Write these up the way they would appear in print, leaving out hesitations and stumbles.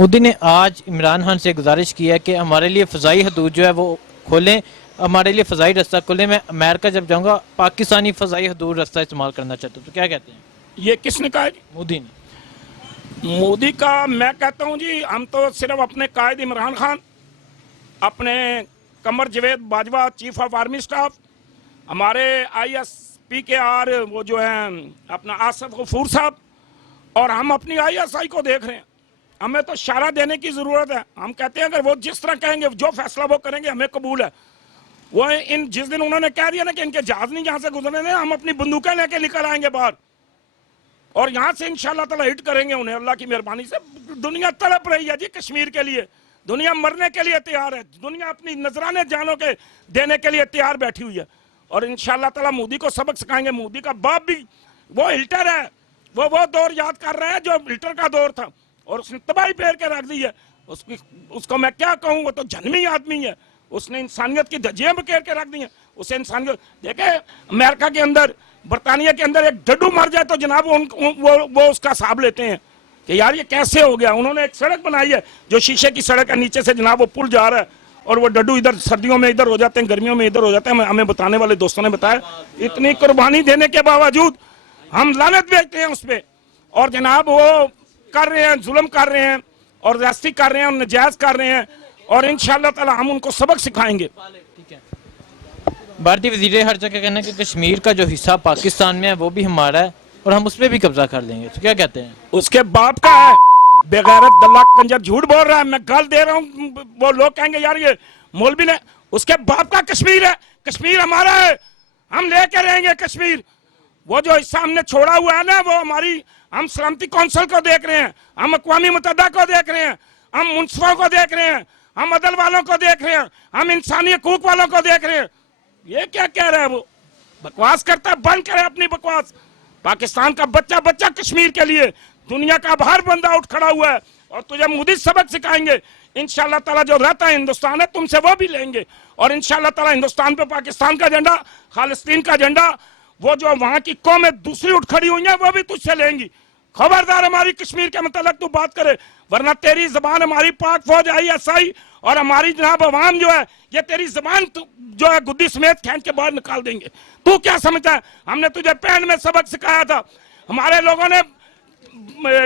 मोदी ने आज इमरान खान से गुजारिश की है कि हमारे लिए फ़ज़ाई हदूद जो है वो खोलें, हमारे लिए फ़ज़ाई रास्ता खोलें। मैं अमेरिका जब जाऊंगा पाकिस्तानी फ़ज़ाई हदूद रास्ता इस्तेमाल करना चाहता हूँ, तो क्या कहते हैं? ये किसने कहा जी? मोदी ने। मोदी का मैं कहता हूँ जी, हम तो सिर्फ अपने कायद इमरान खान, अपने Qamar Javed Bajwa chief of army staff, हमारे ISPKR वो जो हैं अपना आसफ गफूर साहब, और हम अपनी ISI को देख रहे हैं। हमें तो इशारा देने की ज़रूरत है। हम कहते हैं अगर वो जिस तरह कहेंगे, जो फैसला वो करेंगे, हमें कबूल है। वो जिस दिन उन्होंने कह दिया ना कि इनके जहाज नहीं यहाँ से गुजरने दें, हम अपनी बंदूकें लेके निकल आएंगे बाहर और यहाँ से इंशाल्लाह ताला हिट करेंगे उन्हें, अल्लाह की मेहरबानी से। दुनिया तड़प रही है जी कश्मीर के लिए, दुनिया मरने के लिए तैयार है, दुनिया अपनी नजराने जानों के देने के लिए तैयार बैठी हुई है। और इंशाल्लाह ताला मोदी को सबक सिखाएंगे। मोदी का बाप भी वो हिल्टर है, वो दौर याद कर रहा है जो हिल्टर का दौर था, और उसने तबाही फेर के रख दी है। उसको मैं क्या कहूँ, वो तो जन्मी आदमी है, उसने इंसानियत की धज्जियां बखेर के रख दी हैं। उसे इंसानियत देखे, अमेरिका के अंदर, बरतानिया के अंदर एक डड्डू मर जाए तो जनाब वो उसका हिसाब लेते हैं कि यार ये कैसे हो गया। उन्होंने एक सड़क बनाई है जो शीशे की सड़क है, नीचे से जनाब वो पुल जा रहा है और वो डड्डू इधर सर्दियों में इधर हो जाते हैं, गर्मियों में इधर हो जाते हैं। हमें बताने वाले दोस्तों ने बताया, इतनी कुर्बानी देने के बावजूद हम लानत भेजते हैं उस पर, और जनाब वो कर रहे हैं, जुल्म कर रहे हैं और ज्यादती कर रहे हैं और नजायज कर रहे हैं, और इंशाअल्लाह ताला हम उनको सबक सिखाएंगे। ठीक है। भारतीय वज़ीर हर जगह कहना है कि कश्मीर का जो हिस्सा पाकिस्तान में है वो भी हमारा है और हम उस पर भी कब्जा कर लेंगे, तो क्या कहते हैं? उसके बाप का है, बेगैरत दल्ला कंजर झूठ बोल रहा है। मैं गाल दे रहा हूँ, वो लोग कहेंगे यार ये मौलवी ने, उसके बाप का कश्मीर है, कश्मीर हमारा है, हम लेके रहेंगे कश्मीर। वो जो हिस्सा हमने छोड़ा हुआ है ना, वो हमारी, हम सलामती कौंसिल को देख रहे हैं, हम अक़वामी मुत्तहिदा को देख रहे हैं, हम मुंसफों को देख रहे हैं, हम अदल वालों को देख रहे हैं, हम इंसानी हकूक वालों को देख रहे हैं। ये क्या कह रहा है, वो बकवास करता है, बंद करे अपनी बकवास। पाकिस्तान का बच्चा बच्चा कश्मीर के लिए, दुनिया का हर बंदा उठ खड़ा हुआ है, और तुझे मोदी सबक सिखाएंगे इंशाअल्लाह ताला। जो रहता है हिंदुस्तान है, तुमसे वो भी लेंगे, और इंशाअल्लाह ताला हिंदुस्तान पे पाकिस्तान का झंडा, खालिस्तीन का झंडा, वो जो वहां की कौमें दूसरी उठ खड़ी हुई है, वो भी तुझसे लेंगी। खबरदार हमारी कश्मीर के मतलब तू बात करे, वरना तेरी जबान हमारी पाक फौज ISI और हमारी जनाब अवाम जो है, ये तेरी जबान जो है गुद्दी समेत खींच के बाहर निकाल देंगे। तू क्या समझता है, हमने तुझे पैन में सबक सिखाया था, हमारे लोगों ने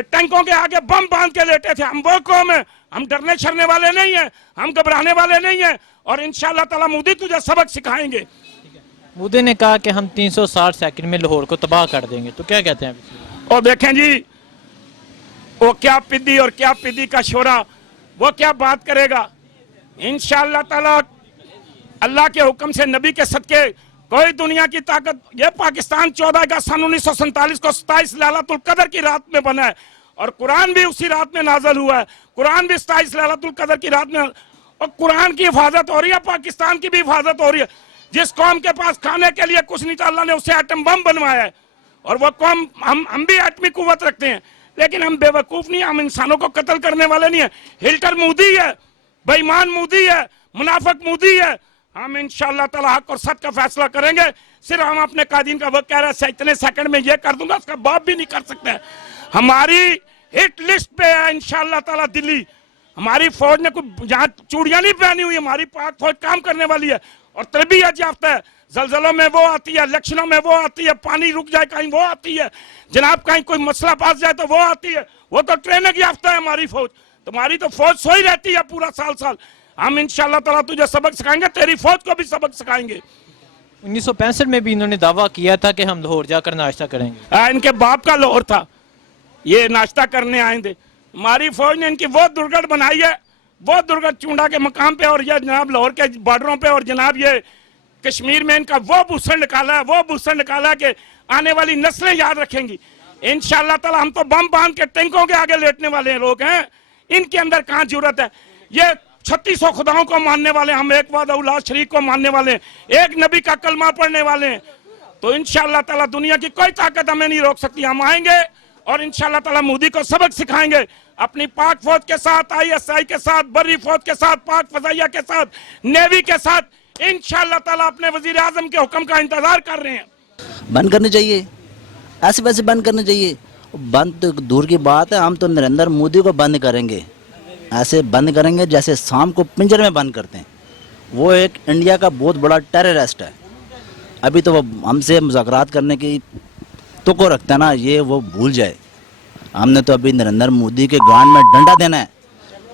टैंकों के आगे बम बांध के लेटे थे। हम वो कौम है, हम डरने शरने वाले नहीं है, हम घबराने वाले नहीं है, और इंशाअल्लाह ताला मोदी तुझे सबक सिखाएंगे। मोदी ने कहा कि हम 360 सेकंड में लाहौर को तबाह कर देंगे, तो क्या कहते हैं? और देखें जी, वो क्या पिद्दी और क्या पिद्दी का शोरा, वो क्या बात करेगा। इंशाअल्लाह ताला अल्लाह के हुक्म से, नबी के सदके, कोई दुनिया की ताकत, ये पाकिस्तान 14 अगस्त सन 1947 को 27 लैलतुल कदर की रात में बना है, और कुरान भी उसी रात में नाज़िल हुआ है। कुरान भी 27 लैलतुल कदर की रात में, और कुरान की हिफाजत हो रही है, पाकिस्तान की भी हिफाजत हो रही है। जिस कौम के पास खाने के लिए कुछ नहीं था, अल्लाह ने उससे एटम बम बनवाया है, और वो कौम, हम भी एटमी कुव्वत रखते हैं, लेकिन हम बेवकूफ़ नहीं, हम इंसानों को कत्ल करने वाले नहीं है। हिटलर मोदी है, बेईमान मोदी है, मुनाफिक मोदी है। हम इंशाअल्लाह ताला हक और सच का फैसला करेंगे। सिर्फ हम अपने कादीन का, वो कह रहा है इतने सेकंड में ये कर दूंगा, उसका बाप भी नहीं कर सकता है। हमारी हिट लिस्ट पे है इंशाअल्लाह ताला दिल्ली। हमारी फौज ने कोई यहाँ चूड़ियां नहीं पहनी हुई, हमारी पाक फौज काम करने वाली है और तरबियत याफ्ता है। जलजलों में वो आती है, इलेक्शनों में वो आती है, पानी रुक जाए कहीं वो आती है, जनाब कहीं कोई मसला पास जाए तो वो आती है। वो तो ट्रेनिंग याफ्ता है हमारी फौज। तुम्हारी तो फौज सोई रहती है पूरा साल साल। हम इंशाअल्लाह ताला तुझे सबक सिखाएंगे, तेरी फौज को भी सबक सिखाएंगे। 1965 में भी इन्होंने दावा किया था कि हम लाहौर जाकर नाश्ता करेंगे। इनके बाप का लाहौर था, ये नाश्ता करने आए थे। हमारी फौज ने इनकी वो दुर्गढ़ बनाई है, वो दुर्गढ़ चूंडा के मकाम पे, और ये जनाब लाहौर के बॉर्डरों पे, और जनाब ये कश्मीर में इनका वो भूषण निकाला है, वो भूषण निकाला है कि आने वाली नस्लें याद रखेंगी इंशाअल्लाह ताला। हम तो बम बांध के टैंकों के आगे लेटने वाले लोग हैं, इनके अंदर कहाँ जरूरत है। ये 3600 खुदाओं को मानने वाले, हम एक वादा शरीक को मानने वाले हैं, एक नबी का कलमा पढ़ने वाले हैं। तो इंशाअल्लाह ताला दुनिया की कोई ताकत हमें नहीं रोक सकती। हम आएंगे और इंशाअल्लाह ताला मोदी को सबक सिखाएंगे, अपनी पाक फौज के साथ, ISI के साथ, बर्री फौज के साथ, पाक फजाइया के साथ, नेवी के साथ, इंशाअल्लाह ताला अपने वजीर आजम के हुक्म का इंतजार कर रहे हैं। बंद करनी चाहिए, ऐसे वैसे बंद करनी चाहिए। बंद तो दूर की बात है, हम तो नरेंद्र मोदी को बंद करेंगे। ایسے بند کریں گے جیسے سام کو پنجرے میں بند کرتے ہیں. وہ ایک انڈیا کا بہت بڑا ٹیررسٹ ہے. ابھی تو وہ ہم سے مذاکرات کرنے کی تو کو رکھتا ہے نا, یہ وہ بھول جائے. ہم نے تو ابھی نریندر مودی کے گانڈ میں ڈنڈا دینا ہے.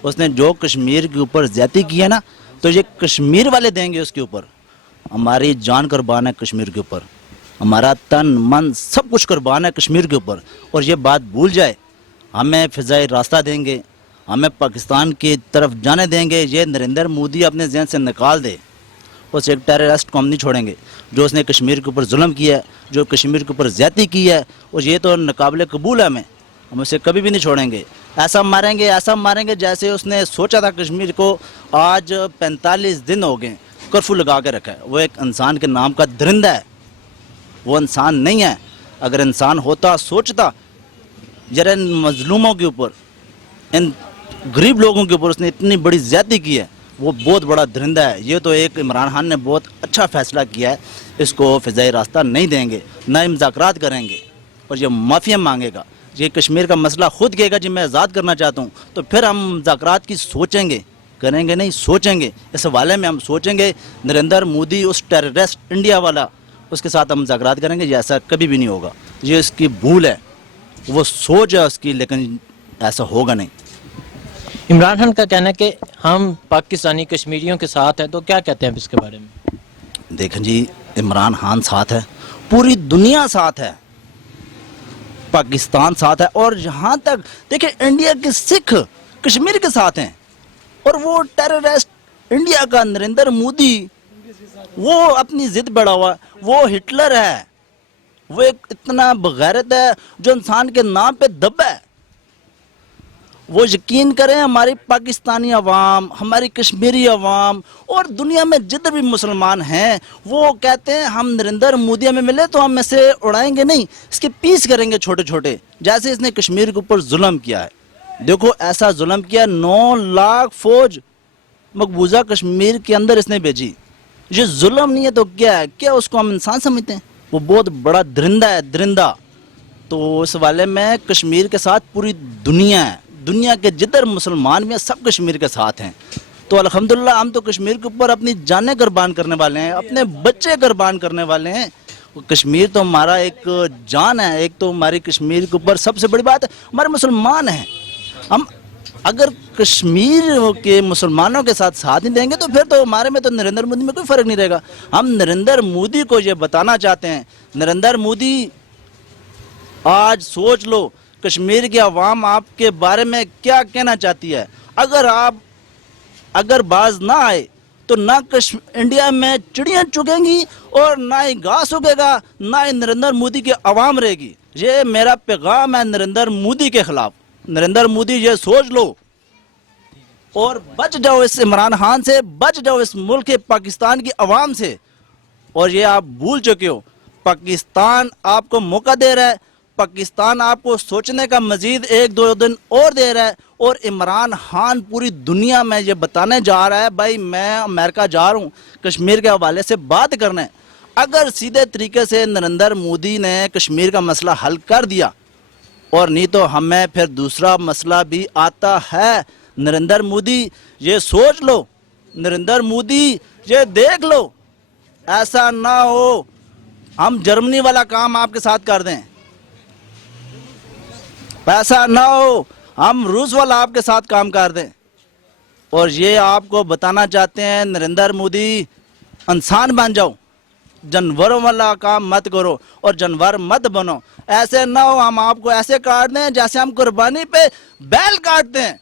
اس نے جو کشمیر کے اوپر زیادتی کی ہے نا, تو یہ کشمیر والے دیں گے اس کے اوپر. ہماری جان قربان ہے کشمیر کے اوپر, ہمارا تن من سب کچھ قربان ہے کشمیر کے اوپر. اور یہ بات بھول جائے, ہمیں فضائی راستہ دیں گے, ہمیں پاکستان کی طرف جانے دیں گے. یہ نریندر مودی اپنے ذہن سے نکال دے. اس ایک ٹیررسٹ کو ہم نہیں چھوڑیں گے جو اس نے کشمیر کے اوپر ظلم کیا ہے, جو کشمیر کے اوپر زیادتی کی ہے. اور یہ تو ناقابل قبول ہے, ہم اسے کبھی بھی نہیں چھوڑیں گے. ایسا ماریں گے جیسے اس نے سوچا تھا کشمیر کو. آج 45 دن ہو گئے کرفیو لگا کے رکھا ہے. وہ ایک انسان کے نام کا درندہ ہے, وہ انسان نہیں ہے. اگر انسان ہوتا, سوچتا, ذرا ان مظلوموں کے اوپر, ان غریب لوگوں کے اوپر اس نے اتنی بڑی زیادتی کی ہے, وہ بہت بڑا درندہ ہے. یہ تو ایک عمران خان نے بہت اچھا فیصلہ کیا ہے. اس کو فضائی راستہ نہیں دیں گے, نہ مذاکرات کریں گے, اور یہ معافی مانگے گا. یہ کشمیر کا مسئلہ خود کہے گا جی میں آزاد کرنا چاہتا ہوں, تو پھر ہم مذاکرات کی سوچیں گے, کریں گے نہیں, سوچیں گے. اس حوالے میں ہم سوچیں گے. نریندر مودی اس ٹیررسٹ انڈیا والا, اس کے ساتھ ہم مذاکرات کریں گے, یہ ایسا کبھی بھی نہیں ہوگا. یہ اس کی بھول ہے, وہ سوچ ہے اس کی, لیکن ایسا ہوگا نہیں. عمران خان کا کہنا ہے کہ ہم پاکستانی کشمیریوں کے ساتھ ہیں, تو کیا کہتے ہیں اب اس کے بارے میں؟ دیکھیں جی, عمران خان ساتھ ہے, پوری دنیا ساتھ ہے, پاکستان ساتھ ہے. اور جہاں تک دیکھیں انڈیا کے سکھ کشمیر کے ساتھ ہیں. اور وہ ٹیررسٹ انڈیا کا نریندر مودی, وہ اپنی ضد بڑھا ہوا, وہ ہٹلر ہے, وہ ایک اتنا بغیرت ہے جو انسان کے نام پہ دبا ہے. وہ یقین کریں, ہماری پاکستانی عوام, ہماری کشمیری عوام اور دنیا میں جتنے بھی مسلمان ہیں, وہ کہتے ہیں ہم نریندر مودی ہمیں ملے تو ہم اسے اڑائیں گے نہیں, اس کے پیس کریں گے چھوٹے چھوٹے, جیسے اس نے کشمیر کے اوپر ظلم کیا ہے. دیکھو ایسا ظلم کیا, 9 لاکھ فوج مقبوضہ کشمیر کے اندر اس نے بھیجی. یہ ظلم نہیں ہے تو کیا ہے؟ کیا اس کو ہم انسان سمجھتے ہیں؟ وہ بہت بڑا درندہ ہے, درندہ. تو اس والے میں کشمیر کے ساتھ پوری دنیا ہے, دنیا کے جدھر مسلمان بھی ہیں سب کشمیر کے ساتھ ہیں. تو الحمدللہ ہم تو کشمیر کے اوپر اپنی جانیں قربان کرنے والے ہیں, اپنے بچے قربان کرنے والے ہیں. کشمیر تو ہمارا ایک جان ہے. ایک تو ہماری کشمیر کے اوپر سب سے بڑی بات ہے ہمارے مسلمان ہیں. ہم اگر کشمیر کے مسلمانوں کے ساتھ نہیں دیں گے تو پھر تو ہمارے میں تو نریندر مودی میں کوئی فرق نہیں رہے گا. ہم نریندر مودی کو یہ بتانا چاہتے ہیں, نریندر مودی آج سوچ لو کشمیر کی عوام آپ کے بارے میں کیا کہنا چاہتی ہے. اگر باز نہ آئے تو نہ انڈیا میں چڑیاں چگیں گی اور نہ ہی گھاس اگے گا, نہ ہی نریندر مودی کی عوام رہے گی. یہ میرا پیغام ہے نریندر مودی کے خلاف. نریندر مودی یہ سوچ لو اور بچ جاؤ اس عمران خان سے, بچ جاؤ اس ملک پاکستان کی عوام سے. اور یہ آپ بھول چکے ہو, پاکستان آپ کو موقع دے رہا ہے, پاکستان آپ کو سوچنے کا مزید 1-2 دن اور دے رہا ہے. اور عمران خان پوری دنیا میں یہ بتانے جا رہا ہے بھائی میں امریکہ جا رہا ہوں کشمیر کے حوالے سے بات کرنا ہے. اگر سیدھے طریقے سے نریندر مودی نے کشمیر کا مسئلہ حل کر دیا, اور نہیں تو ہمیں پھر دوسرا مسئلہ بھی آتا ہے. نریندر مودی یہ سوچ لو, نریندر مودی یہ دیکھ لو, ایسا نہ ہو ہم جرمنی والا کام آپ کے ساتھ کر دیں, ایسا نہ ہو ہم روس والا آپ کے ساتھ کام کر دیں. اور یہ آپ کو بتانا چاہتے ہیں نریندر مودی, انسان بن جاؤ, جانوروں والا کام مت کرو اور جانور مت بنو. ایسے نہ ہو ہم آپ کو ایسے کاٹ دیں جیسے ہم قربانی پہ بیل کاٹتے ہیں.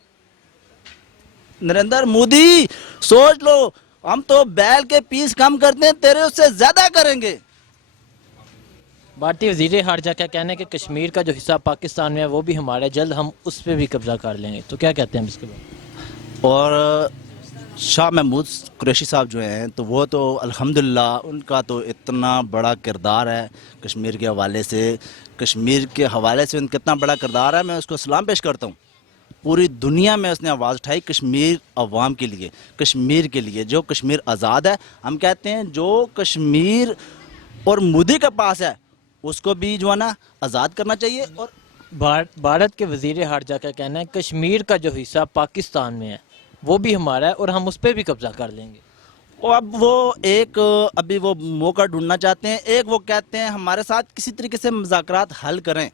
نریندر مودی سوچ لو, ہم تو بیل کے پیس کم کرتے ہیں, تیرے اس سے زیادہ کریں گے. بھارتی وزیر خارجہ کا کہنا ہے کہ کشمیر کا جو حصہ پاکستان میں ہے وہ بھی ہمارا ہے, جلد ہم اس پہ بھی قبضہ کر لیں گے, تو کیا کہتے ہیں اس کے بارے؟ اور شاہ محمود قریشی صاحب جو ہیں تو وہ تو الحمدللہ ان کا تو اتنا بڑا کردار ہے کشمیر کے حوالے سے, کشمیر کے حوالے سے ان کا اتنا بڑا کردار ہے, میں اس کو سلام پیش کرتا ہوں. پوری دنیا میں اس نے آواز اٹھائی کشمیر عوام کے لیے, کشمیر کے لیے, جو کشمیر آزاد ہے. ہم کہتے ہیں جو کشمیر اور مودی کے پاس ہے اس کو بھی جو ہے نا آزاد کرنا چاہیے, اور भारत के वजीर खारजा का कहना है कश्मीर का जो हिस्सा पाकिस्तान में है वो भी हमारा है और हम उस पर भी कब्जा कर लेंगे। और अब वो एक अभी वो मौका ढूंढना चाहते हैं, एक वो कहते हैं हमारे साथ किसी तरीके से मुज़ाकरात हल करें,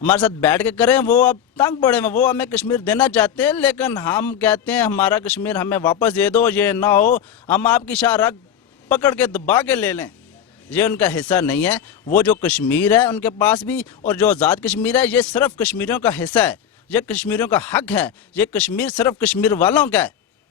हमारे साथ बैठ के करें। वो अब तंग पड़े हैं, वो हमें कश्मीर देना चाहते हैं, लेकिन हम कहते हैं हमारा कश्मीर हमें वापस दे दो, ये ना हो हम आपकी शाह रग पकड़ के दबा के ले लें। ये उनका हिस्सा नहीं है। वो जो कश्मीर है उनके पास भी, और जो आज़ाद कश्मीर है ये सिर्फ कश्मीरियों का हिस्सा है, ये कश्मीरियों का हक है, ये कश्मीर सिर्फ कश्मीर वालों का है।